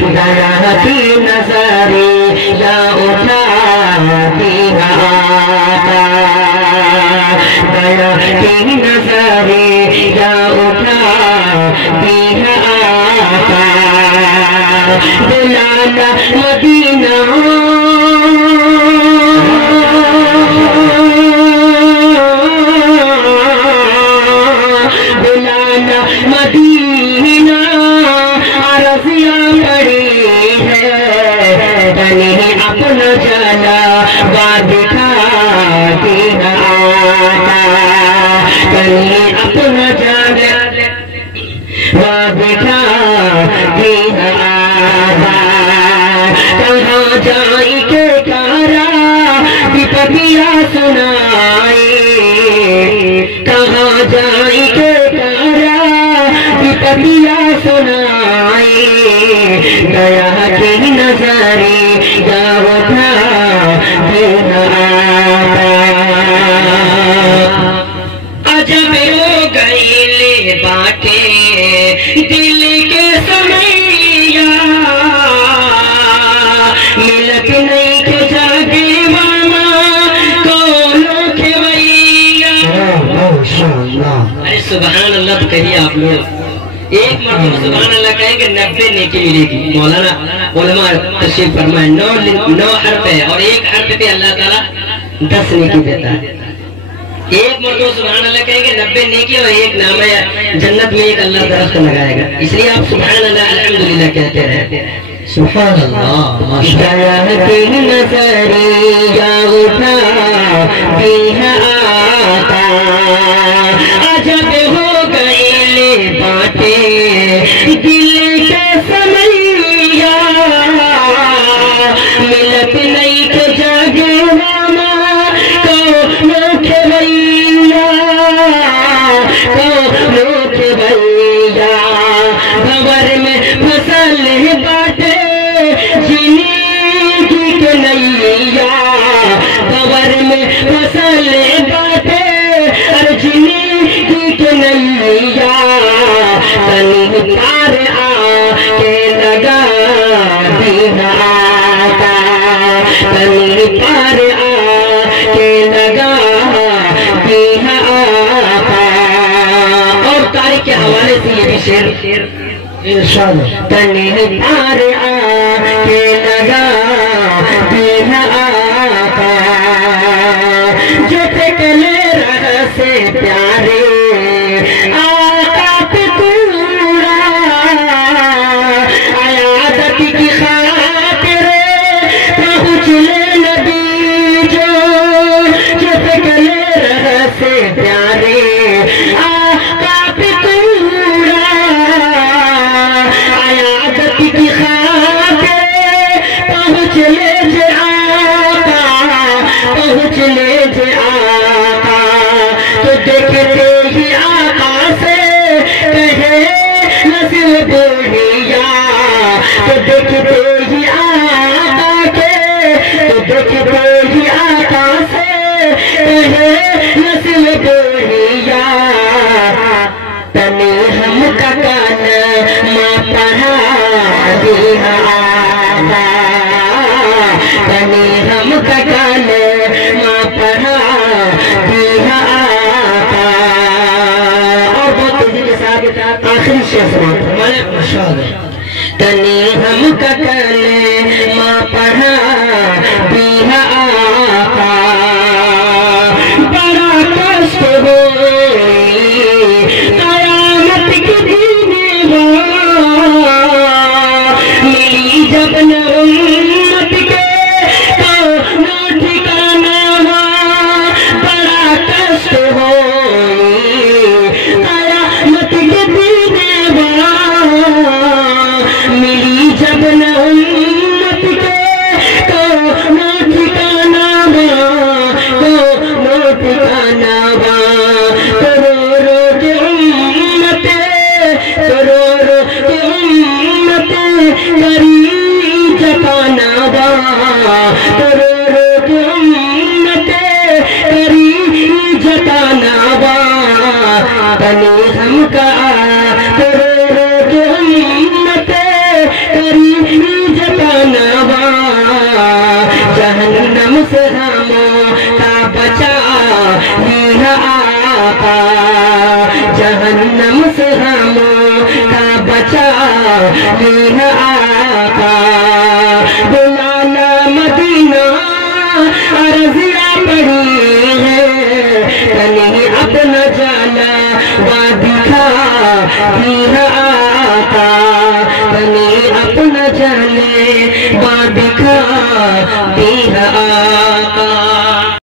दया की नजरे या उठाती है आका, दया की नजरे या उठाती है आका, बुलाना मदीना मदीना अरज़िया पड़ी है, तनी अपना चला दिखाती है आका, तनी अपना चला दिखाती है आका, कहाँ जाई के कारा विपतिया सुनाए, कहाँ जाई के विपतिया सुनाए, दया की नजरे या उठाती है आका। अजब हो गईले बाटे दिल के समैया, मिलत नहीं के जागे मामा कोनो खेवैया। अरे सुभान अल्लाह तो कहिए आप लोग, एक मरतबा सुभान अल्लाह कहेंगे 90 नेकी मिलेगी। मौलाना उलमा तशरीफ फरमाए 9 हर्फ है और एक हर्फ पे अल्लाह ताला 10 नेकी देता है। एक मरतबा सुभान अल्लाह कहेंगे 90 नेकी और एक नाम है जन्नत में एक अल्लाह दरख्त लगाएगा। इसलिए आप सुभान अल्लाह अल्हम्दुलिल्लाह कहते रहते हैं। सुभान अल्लाह माशाअल्लाह नजरे या उठाती है आका, अजब हो गईले बाटे दिल के समैया, मिलत नहीं के जागे मामा कोनो खेवैया, कोनो खेवैया, खबर में फसल बाटे जिंदगी के नैया, खबर में फसल बाटे अरे जिंदगी के नैया, तनी पार आके लगा दी है आका, तनी पार आके लगा दी है आका। और तारीख के हवाले से ये भी शेर तनी पार आके लगा दी है आका, जो टकले रह से प्यारे आका पे पूरा आयादत की खातिर पहुँच ले नबी, जो टकले रह से प्यारे आका पे पूरा आयादत की खातिर पहुँच ले जे आका, पहुँच ले जे आका, तो देखते ही आका से कहे नस्ल बुढ़िया, तो देखते ही आका के, तो देखते ही आका से कहे नस्ल बुढ़िया, तनी हम का कान माँ पढ़ा दी है आका, तनी हम का कान माँ पढ़ा दी है आका। और बहुत तेजी के साथ आखिरी शेर तनी हम का कान माँ पढ़ा दी है आका, बड़ा कष्ट हो कयामत के दिन मिली जब न उम्मत के तो न ठिकाना, बड़ा कष्ट हो कयामत के दिन मिली जब न उम्मत के तो न ठिकाना, तो न ठिकाना, तो रो रो के उम्मत, तो रो रो के उम्मत करी जपान से हमों का बचा लिया आका, जहन्नम से हमों का बचा लिया आका। बुलाना मदीना अर्ज़िया पड़ी है, कहीं अपना जाला वा दिखा दिया आका, कहीं अपना जाने वा दिखा